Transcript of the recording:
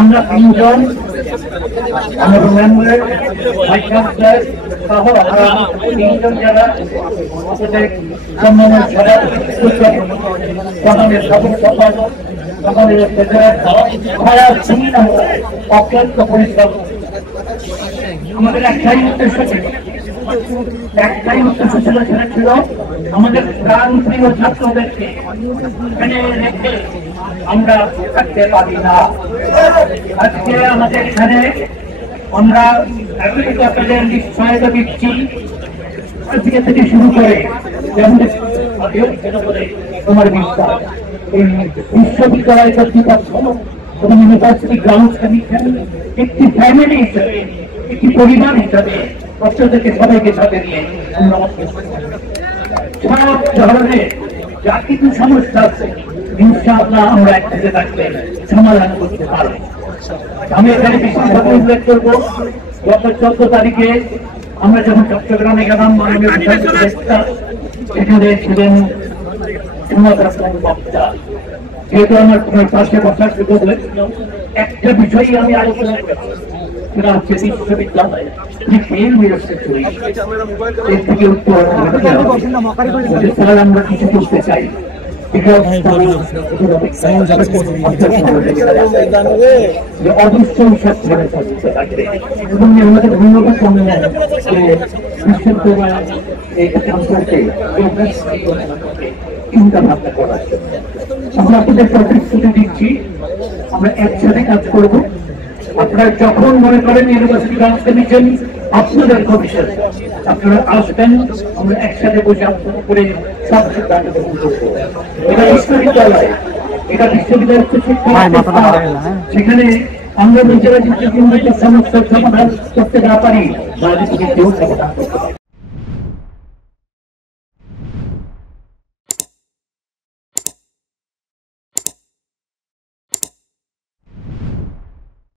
আমরা তিনজন মেম্বার সহ তিনজন যারা সম্মানের সম্মানের সদর সম্পাদক সম্মানের অত্যন্ত পরিশ্রম। আমাদের একটাই উদ্দেশ্য ছিল সেটা ছিল আমাদের প্রাণ প্রিয় ছাত্রদেরকে এখানে রেখে আমরা থাকতে পারি না। আজকে আমাদের এখানে আমরা আপনাদের নিশ্চয়তা দিচ্ছি আজকে থেকে শুরু করে তোমার বিশ্বাস এই বিশ্ববিদ্যালয় কর্তৃপক্ষ এবং ইউনিভার্সিটি গ্রাউন্ড কমিশন একটি ফ্যামিলি হিসেবে একটি পরিবার হিসাবে ছাত্রদেরকে সবাইকে সাথে নিয়ে সব ধরনের যা কিছু সমস্যা আছে ইনশাআল্লাহ আমরা একসাথে থাকলে সমাধান করতে পারবো। আমি এখানে বিশেষভাবে উল্লেখ করবো গত 14 তারিখে আমরা যখন চট্টগ্রামে গেলাম মাননীয় সেখানে ছিলেন বক্তা। যেহেতু আমার তোমার পাশে বসার সুযোগ হয়েছিল একটা বিষয়ই আমি আলোচনা করবো, সেটা হচ্ছে বিশ্ববিদ্যালয় এর থেকে উত্তর আমরা কিছু করতে চাই। অবশ্যই সব ধরে থাকতে থাকবে এবং আমাদের ধন্যবাদ সম্পর্কে চিন্তা ভাবনা করার জন্য আমরা আপনাদের প্রতিশ্রুতি দিচ্ছি আমরা একসাথে কাজ করবো। আপনারা যখন মনে করেন ইউনিভার্সিটি গ্রাউন্ড কমিশন আপনাদের কমিশন আপনারা আসবেন, আমরা একসাথে বসে আলোচনা করে সব সিদ্ধান্ত গ্রহণ করবো। এটা বিশ্ববিদ্যালয়, এটা বিশ্ববিদ্যালয় সেখানে আমরা নিজেরা যদি সমস্যার সমাধান করতে না পারি তাহলে কেউ সমাধান করতে পারি।